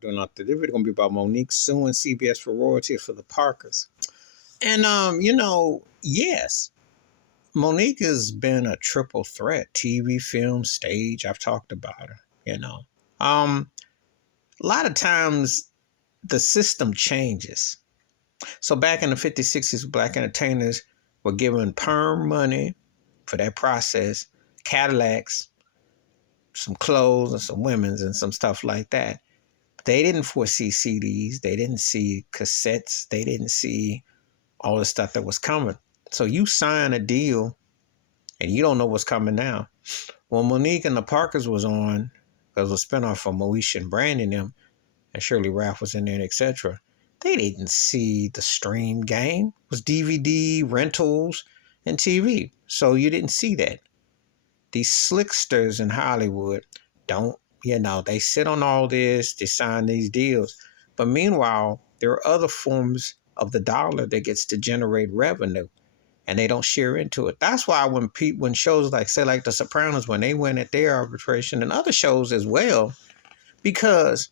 Doing not the video gonna be about Monique suing CBS for royalties for the Parkers. And yes, Monique has been a triple threat: TV, film, stage. I've talked about her. Um, a lot of times the system changes. So back in the 50s, 60s, black entertainers were given perm money for that process, Cadillacs, some clothes and some women's and some stuff like that. They didn't foresee CDs. They didn't see cassettes. They didn't see all the stuff that was coming. So you sign a deal and you don't know what's coming now. When Monique and the Parkers was on, because it was a spinoff from Moesha and Brandon them, and Shirley Ralph was in there, etc. They didn't see the stream game. It was DVD, rentals, and TV. So you didn't see that. These slicksters in Hollywood don't, they sit on all this, they sign these deals. But meanwhile, there are other forms of the dollar that gets to generate revenue and they don't share into it. That's why when shows like, say, like The Sopranos, when they went at their arbitration and other shows as well, because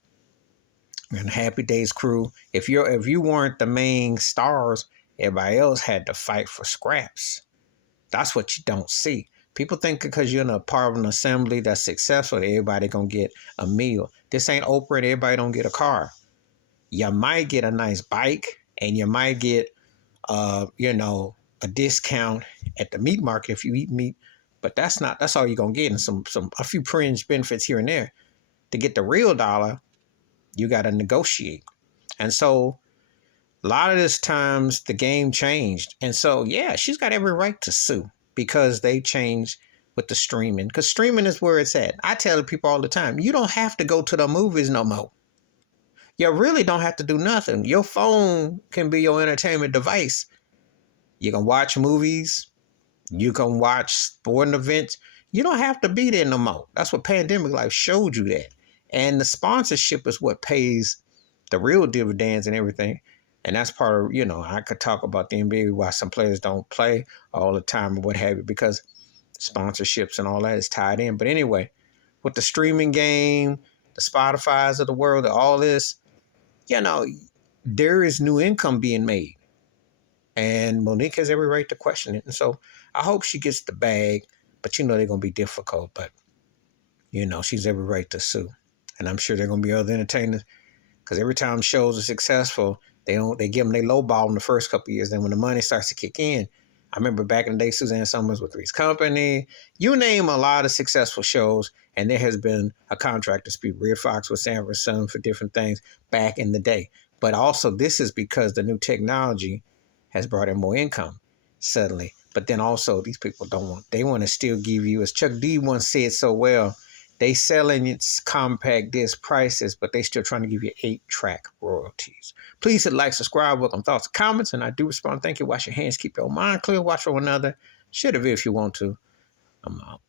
and Happy Days crew, if you weren't the main stars, everybody else had to fight for scraps. That's what you don't see. People think because you're in a part of an assembly that's successful, everybody gonna get a meal. This ain't Oprah and everybody don't get a car. You might get a nice bike and you might get a discount at the meat market if you eat meat, but that's all you're gonna get, and a few fringe benefits here and there. To get the real dollar, you gotta negotiate. And so a lot of this times the game changed. And so, yeah, she's got every right to sue because they changed with the streaming. Because streaming is where it's at. I tell people all the time, you don't have to go to the movies no more. You really don't have to do nothing. Your phone can be your entertainment device. You can watch movies. You can watch sporting events. You don't have to be there no more. That's what pandemic life showed you that. And the sponsorship is what pays the real dividends and everything. And that's part of, I could talk about the NBA, why some players don't play all the time or what have you, because sponsorships and all that is tied in. But anyway, with the streaming game, the Spotify's of the world, all this, there is new income being made. And Monique has every right to question it. And so I hope she gets the bag, but they're going to be difficult. But, she's every right to sue. And I'm sure there are going to be other entertainers, because every time shows are successful, they give them they low ball in the first couple of years. Then when the money starts to kick in, I remember back in the day, Suzanne Summers with Three's Company. You name a lot of successful shows, and there has been a contract dispute. Red Fox with Sanford Son for different things back in the day. But also, this is because the new technology has brought in more income suddenly. But then also, these people they want to still give you, as Chuck D once said so well, they selling its compact disc prices, but they still trying to give you 8-track royalties. Please hit like, subscribe, welcome thoughts, comments, and I do respond. Thank you. Wash your hands, keep your mind clear, watch for one another. Share the video if you want to. I'm out.